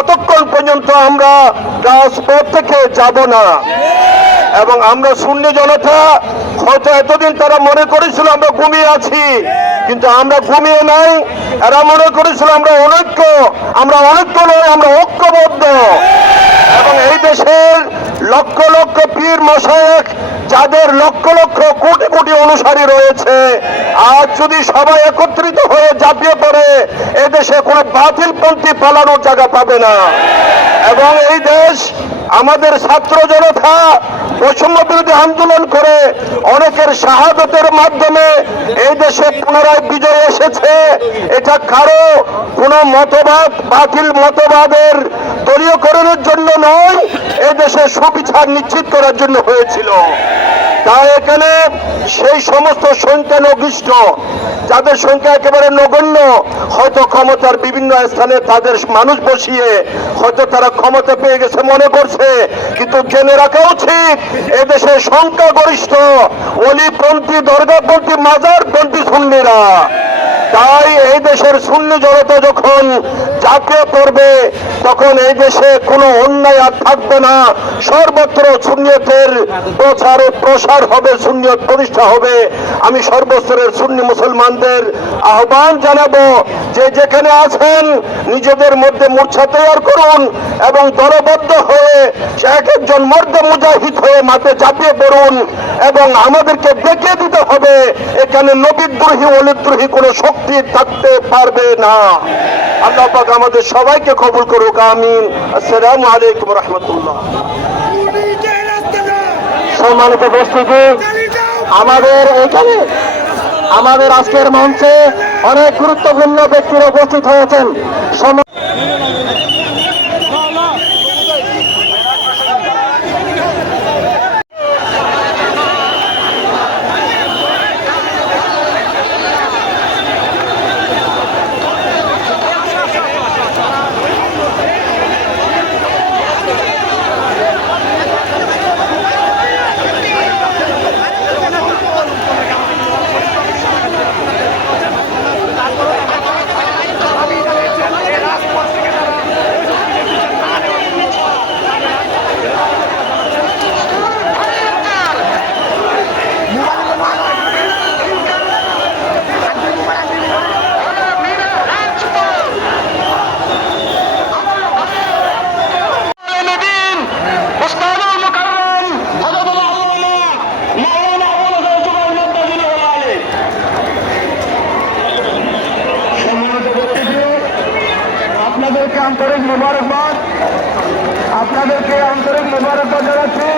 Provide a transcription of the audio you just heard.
ততক্ষণ পর্যন্ত আমরা রাজপথ থেকে যাব না। এবং আমরা শূন্য জনতা, হয়তো এতদিন তারা মনে করেছিল আমরা ঘুমিয়ে আছি, কিন্তু আমরা ঘুমিয়ে নাই। এরা মনে করেছিল আমরা অনৈক্য আমরা অনৈক্য নয়, আমরা ঐক্যবদ্ধ। এবং এই দেশের লক্ষ লক্ষ পীর মশাক যাদের লক্ষ লক্ষ কোটি কোটি অনুসারী রয়েছে, আজ যদি সবাই একত্রিত হয়ে ঝাঁপিয়ে পড়ে, এদেশে কোনো বাতিলপন্থী পালানোর জায়গা পাবে না। এবং এই দেশ আমাদের ছাত্র জনতা, বৈষম্য বিরোধী আন্দোলন করে অনেকের শাহাদতের মাধ্যমে এই দেশে পুনরায় বিজয় এসেছে। এটা কারও কোনো মতবাদ, বাতিল মতবাদের দলীয়করণের জন্য নয় দেশে সুবিচার নিশ্চিত করার জন্য হয়েছিল। তাই এখানে সেই সমস্ত সংখ্যালঘিষ্ঠ যাদের সংখ্যা একেবারে নগণ্য, হয়তো ক্ষমতার বিভিন্ন স্থানে তাদের মানুষ বসিয়ে হয়তো তারা ক্ষমতা পেয়ে গেছে মনে করছে, কিন্তু জেনে রাখা উচিত এদেশে সংখ্যাগরিষ্ঠ অলিপন্থী দরগাপন্থী, মাজারপন্থী সুন্নিরা তাই এই দেশের শূন্য জনতা যখন ঝাঁপিয়ে পড়বে তখন এই দেশে কোনো অন্যায় আর থাকবে না। সর্বত্র শূন্যতের প্রচার ও প্রসার হবে শূন্যত প্রতিষ্ঠা হবে। আমি সর্বস্তরের সুন্নি মুসলমানদের আহ্বান জানাব যে যেখানে আছেন, নিজেদের মধ্যে মূর্ছা তৈরি করুন এবং দলবদ্ধ হয়ে এক একজন মর্দ মুজাহিদ হয়ে মাঠে চাপিয়ে পড়ুন এবং আমাদেরকে দেখিয়ে দিতে হবে। এখানে নবীদ্রোহী, অলিদ্রোহী কোনো শক্তি থাকতে পারবে না। আল্লাহ পাক আমাদের সবাইকে কবুল করুক, আমিন। আসসালামু আলাইকুম রহমতুল্লাহ। সম্মানিত উপস্থিতি, আমাদের এখানে, আমাদের আজকের মঞ্চে অনেক গুরুত্বপূর্ণ ব্যক্তিরা উপস্থিত হয়েছেন। আন্তরিক মোবারকবাদ। আপনাদেরকে আন্তরিক মোবারকবাদ জানাচ্ছি।